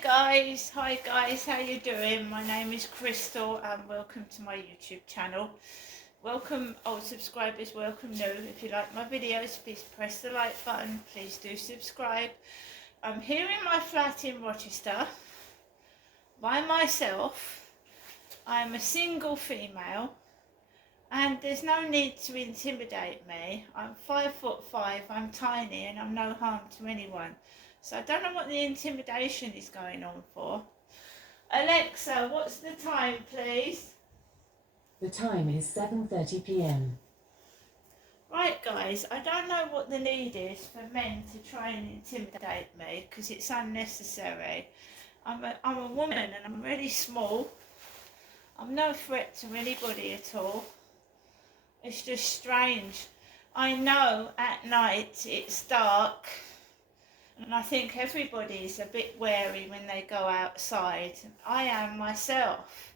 Hi guys, how you doing? My name is Crystal and welcome to my YouTube channel. Welcome old subscribers, welcome new. If you like my videos, please press the like button, please do subscribe. I'm here in my flat in Rochester by myself. I'm a single female and there's no need to intimidate me. I'm 5'5", I'm tiny and I'm no harm to anyone. So I don't know what the intimidation is going on for. Alexa, what's the time, please? The time is 7:30 p.m. Right, guys, I don't know what the need is for men to try and intimidate me because it's unnecessary. I'm a woman and I'm really small. I'm no threat to anybody at all. It's just strange. I know at night it's dark. And I think everybody is a bit wary when they go outside. I am myself.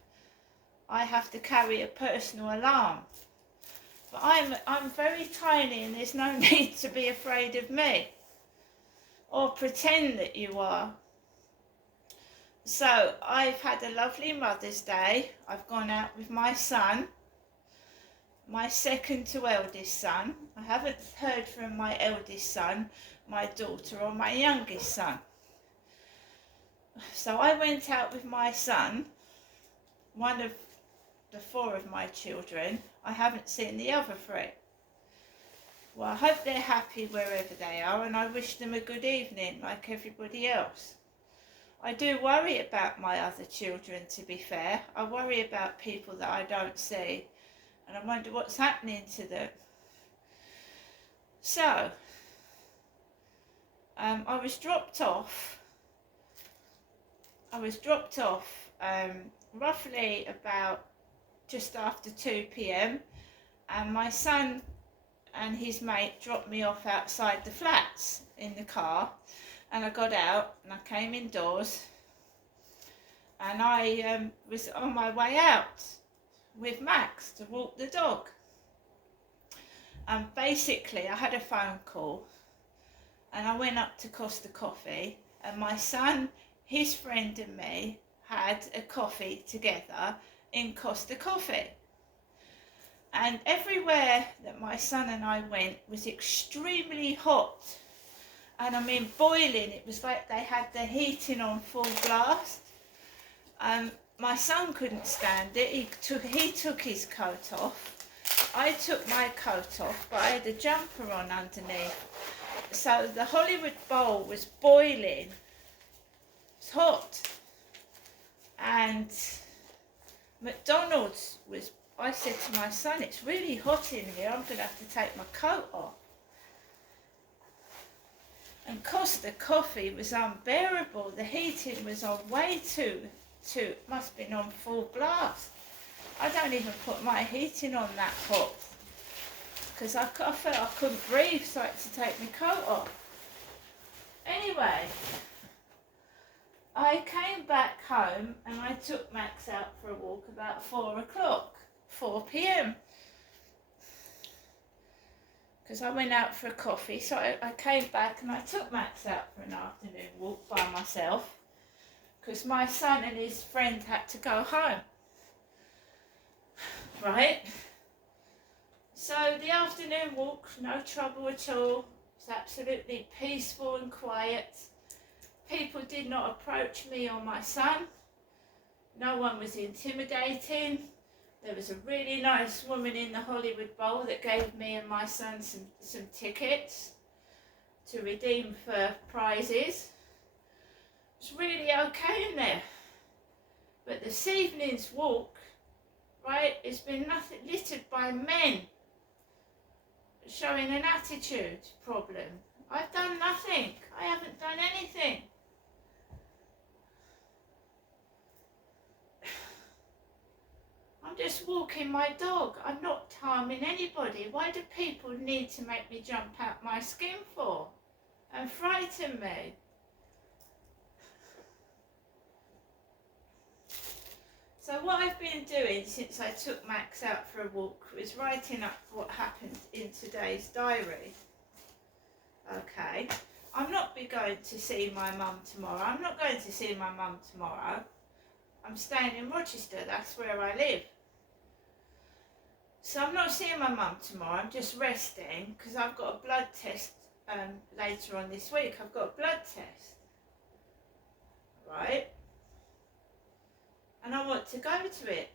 I have to carry a personal alarm. But I'm very tiny and there's no need to be afraid of me. Or pretend that you are. So I've had a lovely Mother's Day. I've gone out with my son. My second to eldest son. I haven't heard from my eldest son, my daughter or my youngest son. So I went out with my son, one of the four of my children. I haven't seen the other three. Well, I hope they're happy wherever they are and I wish them a good evening like everybody else. I do worry about my other children, to be fair. I worry about people that I don't see and I wonder what's happening to them. So, I was dropped off roughly about just after 2 p.m. and my son and his mate dropped me off outside the flats in the car, and I got out and I came indoors and I was on my way out with Max to walk the dog. And basically I had a phone call and I went up to Costa Coffee and my son, his friend and me had a coffee together in Costa Coffee. And everywhere that my son and I went was extremely hot. And I mean boiling, it was like they had the heating on full blast. My son couldn't stand it, he took his coat off. I took my coat off, but I had a jumper on underneath. So the Hollywood Bowl was boiling, it's hot. And McDonald's was, I said to my son, it's really hot in here, I'm going to have to take my coat off. And Costa Coffee was unbearable, the heating was on way too, must have been on full blast. I don't even put my heating on that hot because I felt I couldn't breathe, so I had to take my coat off. Anyway, I came back home and I took Max out for a walk about 4 p.m. because I went out for a coffee, so I came back and I took Max out for an afternoon walk by myself because my son and his friend had to go home. Right? So the afternoon walk, no trouble at all. It was absolutely peaceful and quiet. People did not approach me or my son. No one was intimidating. There was a really nice woman in the Hollywood Bowl that gave me and my son some tickets to redeem for prizes. It was really okay in there. But this evening's walk, right, it's been nothing littered by men showing an attitude problem. I've done nothing. I haven't done anything. I'm just walking my dog. I'm not harming anybody. Why do people need to make me jump out my skin for and frighten me? So what I've been doing since I took Max out for a walk was writing up what happened in today's diary. Okay, I'm not be going to see my mum tomorrow. I'm not going to see my mum tomorrow. I'm staying in Rochester, that's where I live. So I'm not seeing my mum tomorrow, I'm just resting because I've got a blood test later on this week. I've got a blood test, right? And I want to go to it.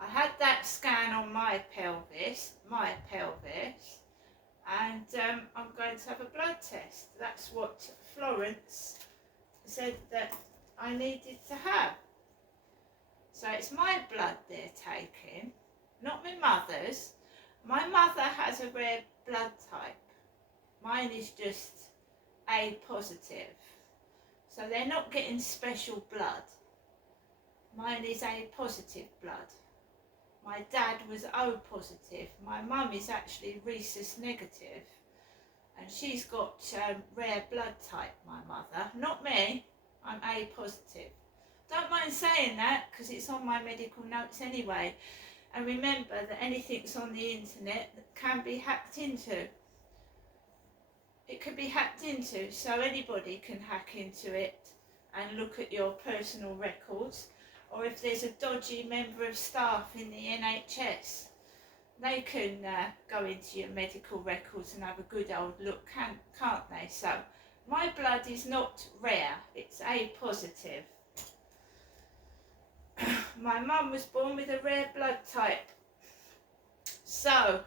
I had that scan on my pelvis, and I'm going to have a blood test. That's what Florence said that I needed to have. So it's my blood they're taking, not my mother's. My mother has a rare blood type. Mine is just A positive. So they're not getting special blood. Mine is A positive blood. My dad was O positive. My mum is actually rhesus negative. And she's got rare blood type, my mother. Not me. I'm A positive. Don't mind saying that because it's on my medical notes anyway. And remember that anything's on the internet that can be hacked into. It can be hacked into, so anybody can hack into it and look at your personal records. Or if there's a dodgy member of staff in the NHS, they can go into your medical records and have a good old look, can't they? So my blood is not rare, it's A positive. My mum was born with a rare blood type. So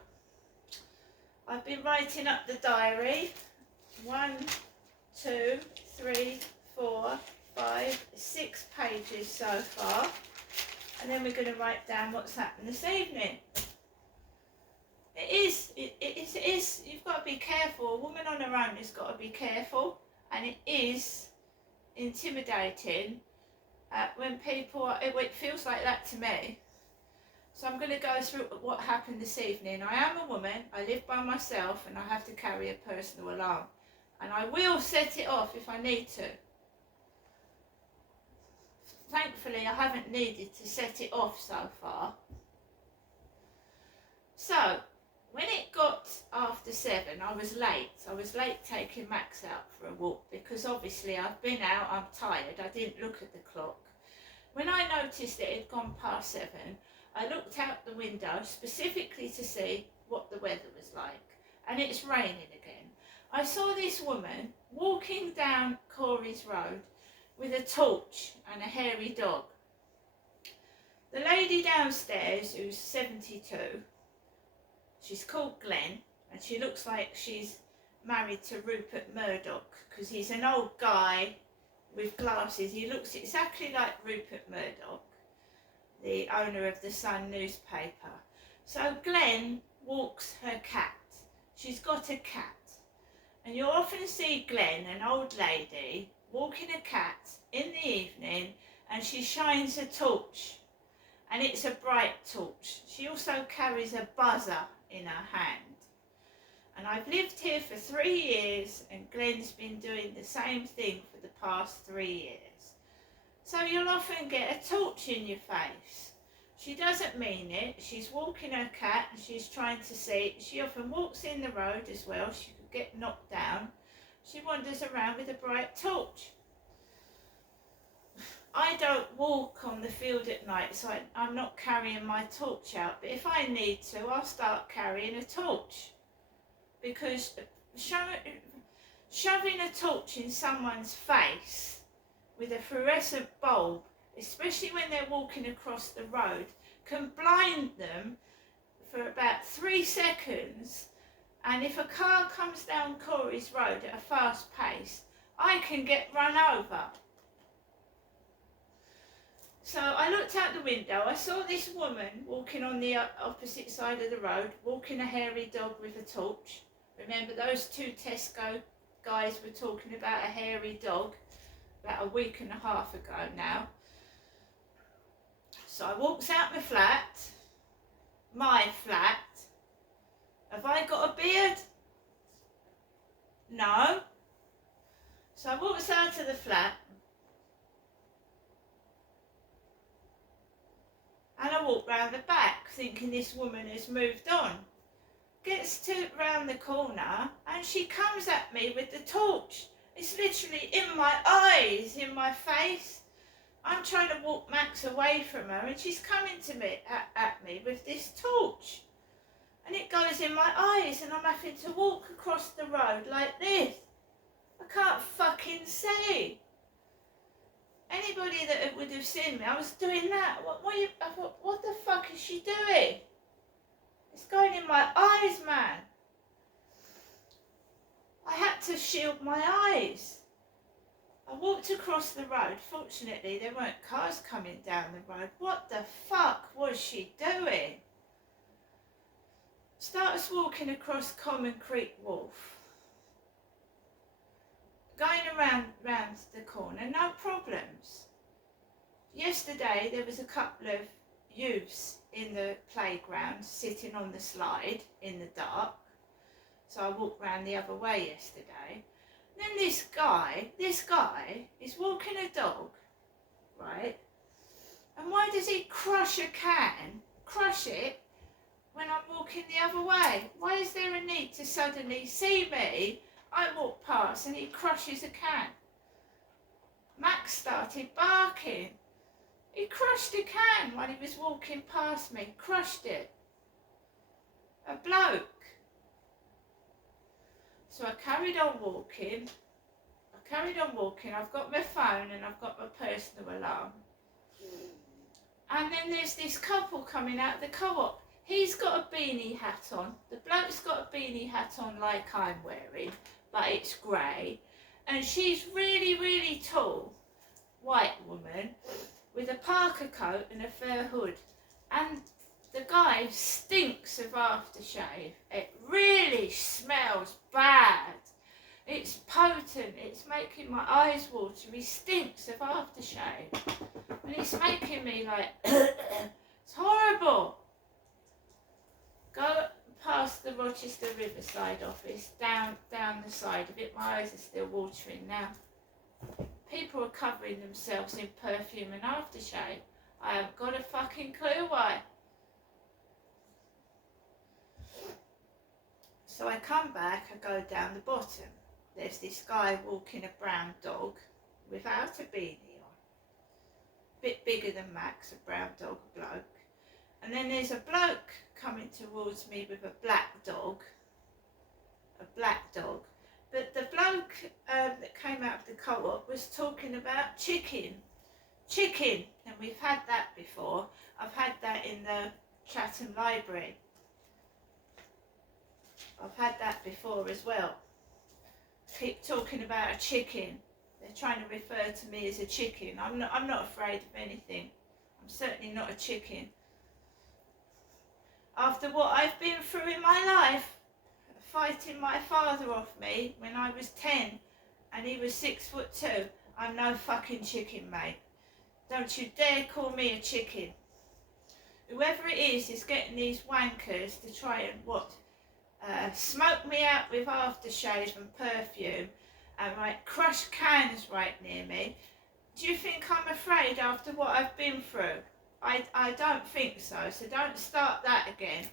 I've been writing up the diary. 1, 2, 3, 4, 5, 6 pages so far. And then we're going to write down what's happened this evening. It is, you've got to be careful. A woman on her own has got to be careful. And it is intimidating when people are, it feels like that to me. So I'm going to go through what happened this evening. I am a woman, I live by myself, and I have to carry a personal alarm. And I will set it off if I need to. Thankfully, I haven't needed to set it off so far. So, when it got after 7, I was late. I was late taking Max out for a walk because obviously I've been out, I'm tired, I didn't look at the clock. When I noticed that it had gone past 7, I looked out the window specifically to see what the weather was like. And it's raining again. I saw this woman walking down Corey's Road with a torch and a hairy dog. The lady downstairs, who's 72, she's called Glenn, and she looks like she's married to Rupert Murdoch because he's an old guy with glasses. He looks exactly like Rupert Murdoch, the owner of the Sun newspaper. So Glenn walks her cat. She's got a cat. And you'll often see Glenn, an old lady, walking a cat in the evening, and she shines a torch. And it's a bright torch. She also carries a buzzer in her hand. And I've lived here for 3 years, and Glenn's been doing the same thing for the past 3 years. So you'll often get a torch in your face. She doesn't mean it. She's walking her cat and she's trying to see. She often walks in the road as well. She could get knocked down. She wanders around with a bright torch. I don't walk on the field at night, so I'm not carrying my torch out. But if I need to, I'll start carrying a torch. Because shoving a torch in someone's face with a fluorescent bulb, especially when they're walking across the road, can blind them for about 3 seconds. And if a car comes down Corey's Road at a fast pace, I can get run over. So I looked out the window, I saw this woman walking on the opposite side of the road, walking a hairy dog with a torch. Remember those 2 Tesco guys were talking about a hairy dog about a week and a half ago now. So I walks out my flat. Have I got a beard? No. So I walks out of the flat and I walk round the back. thinking this woman has moved on. Gets to round the corner and she comes at me with the torch. It's literally in my eyes, in my face. I'm trying to walk Max away from her and she's coming to me at me with this torch. And it goes in my eyes and I'm having to walk across the road like this. I can't fucking see. Anybody that would have seen me, I was doing that. I thought, what the fuck is she doing? It's going in my eyes, man. I had to shield my eyes. I walked across the road. Fortunately, there weren't cars coming down the road. What the fuck was she doing? Starts walking across Common Creek Wharf. Going round the corner, no problems. Yesterday, there was a couple of youths in the playground sitting on the slide in the dark. So I walked round the other way yesterday. Then this guy is walking a dog, right? And why does he crush it, when I'm walking the other way? Why is there a need to suddenly see me? I walk past and he crushes a can. Max started barking. He crushed a can while he was walking past me. Crushed it. A bloke. So I carried on walking. I've got my phone and I've got my personal alarm. And then there's this couple coming out of the co-op. He's got a beanie hat on. The bloke's got a beanie hat on like I'm wearing, but it's grey. And she's really, really tall, white woman, with a parka coat and a fur hood. And the guy stinks of aftershave. It really smells bad. It's potent. It's making my eyes water. He stinks of aftershave. And it's making me like, it's horrible. Go past the Rochester Riverside office, down the side of it. My eyes are still watering now. People are covering themselves in perfume and aftershave. I haven't got a fucking clue why. So I come back, I go down the bottom. There's this guy walking a brown dog without a beanie on. Bit bigger than Max, a brown dog, a bloke. And then there's a bloke coming towards me with a black dog. But the bloke that came out of the co-op was talking about chicken. And we've had that before. I've had that in the Chatham Library. I've had that before as well. Keep talking about a chicken. They're trying to refer to me as a chicken. I'm not afraid of anything. I'm certainly not a chicken. After what I've been through in my life, fighting my father off me when I was 10 and he was 6'2", I'm no fucking chicken, mate. Don't you dare call me a chicken. Whoever it is getting these wankers to try and smoke me out with aftershave and perfume and crush cans right near me. Do you think I'm afraid after what I've been through? I don't think so don't start that again.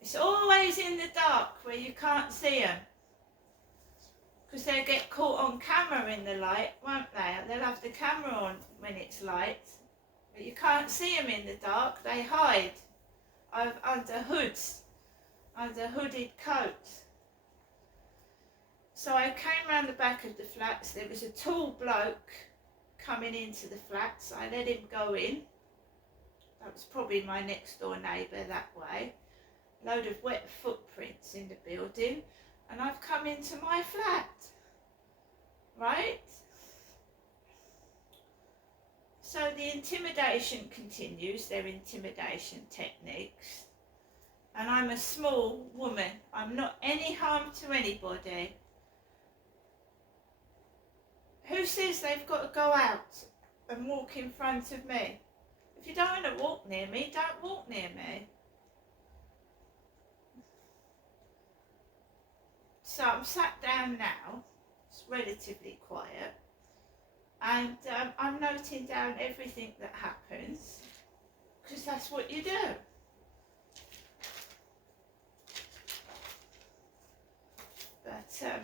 It's always in the dark where you can't see them. Because they'll get caught on camera in the light, won't they? They'll have the camera on when it's light. But you can't see them in the dark, they hide under hoods, under hooded coats. So I came round the back of the flats. There was a tall bloke coming into the flats. I let him go in. That was probably my next door neighbour that way. Load of wet footprints in the building, and I've come into my flat, right? So the intimidation continues, their intimidation techniques, and I'm a small woman. I'm not any harm to anybody. Who says they've got to go out and walk in front of me? If you don't want to walk near me, don't walk near me. So I'm sat down now, it's relatively quiet, and I'm noting down everything that happens, because that's what you do. But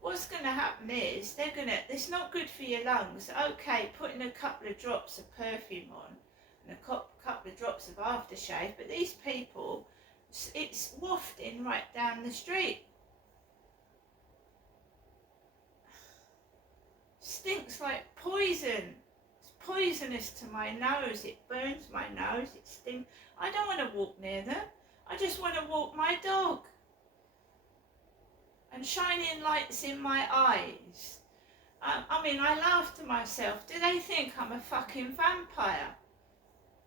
what's going to happen is it's not good for your lungs. Okay, putting a couple of drops of perfume on and a couple of drops of aftershave, but these people, it's wafting right down the street. Stinks like poison. It's poisonous to my nose. It burns my nose. It stinks. I don't want to walk near them. I just want to walk my dog. And shining lights in my eyes. I mean, I laugh to myself. Do they think I'm a fucking vampire?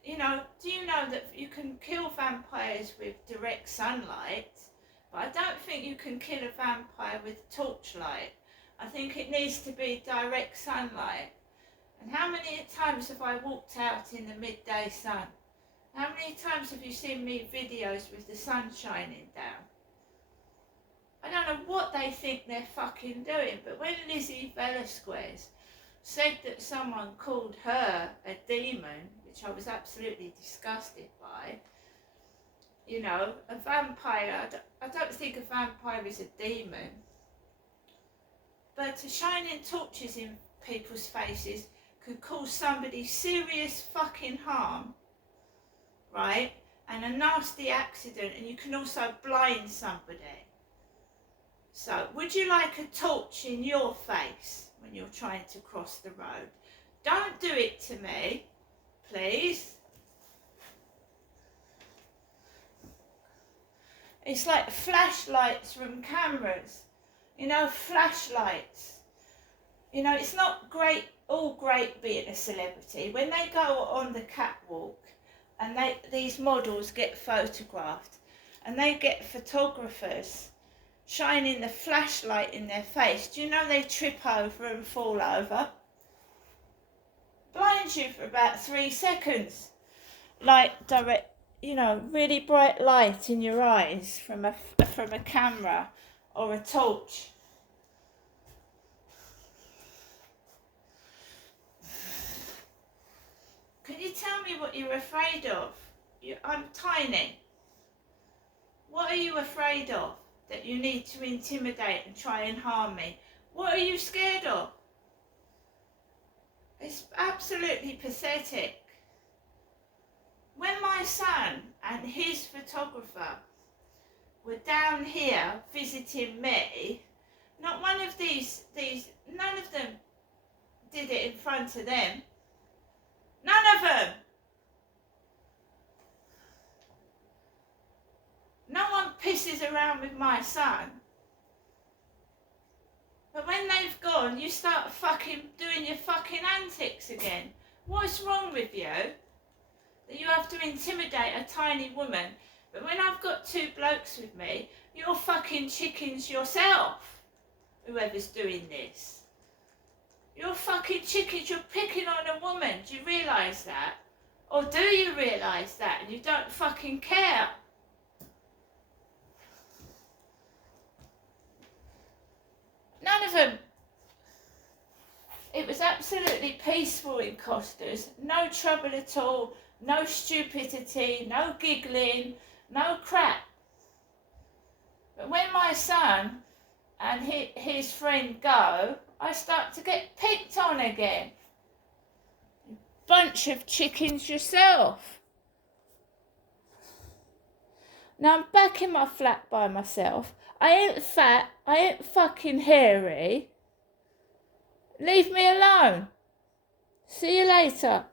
You know, do you know that you can kill vampires with direct sunlight? But I don't think you can kill a vampire with torchlight. I think it needs to be direct sunlight. And how many times have I walked out in the midday sun? How many times have you seen me videos with the sun shining down? I don't know what they think they're fucking doing, but when Lizzie Velasquez said that someone called her a demon, which I was absolutely disgusted by, you know, a vampire, I don't think a vampire is a demon, but shining torches in people's faces could cause somebody serious fucking harm, right? And a nasty accident, and you can also blind somebody. So, would you like a torch in your face when you're trying to cross the road? Don't do it to me, please. It's like flashlights from cameras. You know, flashlights. You know, it's not all great being a celebrity. When they go on the catwalk and these models get photographed and they get photographers shining the flashlight in their face, do you know they trip over and fall over? Blinds you for about 3 seconds. Like direct, you know, really bright light in your eyes from a camera or a torch. Can you tell me what you're afraid of? I'm tiny. What are you afraid of that you need to intimidate and try and harm me? What are you scared of? It's absolutely pathetic. When my son and his photographer were down here visiting me, not one of none of them did it in front of them. None of them. No one pisses around with my son. But when they've gone, you start fucking doing your fucking antics again. What's wrong with you? That you have to intimidate a tiny woman. But when I've got 2 blokes with me, you're fucking chickens yourself. Whoever's doing this. You're fucking chickens. You're picking on a woman. Do you realise that? Or do you realise that and you don't fucking care? None of them. It was absolutely peaceful in Costas. No trouble at all. No stupidity. No giggling. No crap. But when my son and his friend go, I start to get picked on again. Bunch of chickens yourself. Now I'm back in my flat by myself. I ain't fat. I ain't fucking hairy. Leave me alone. See you later.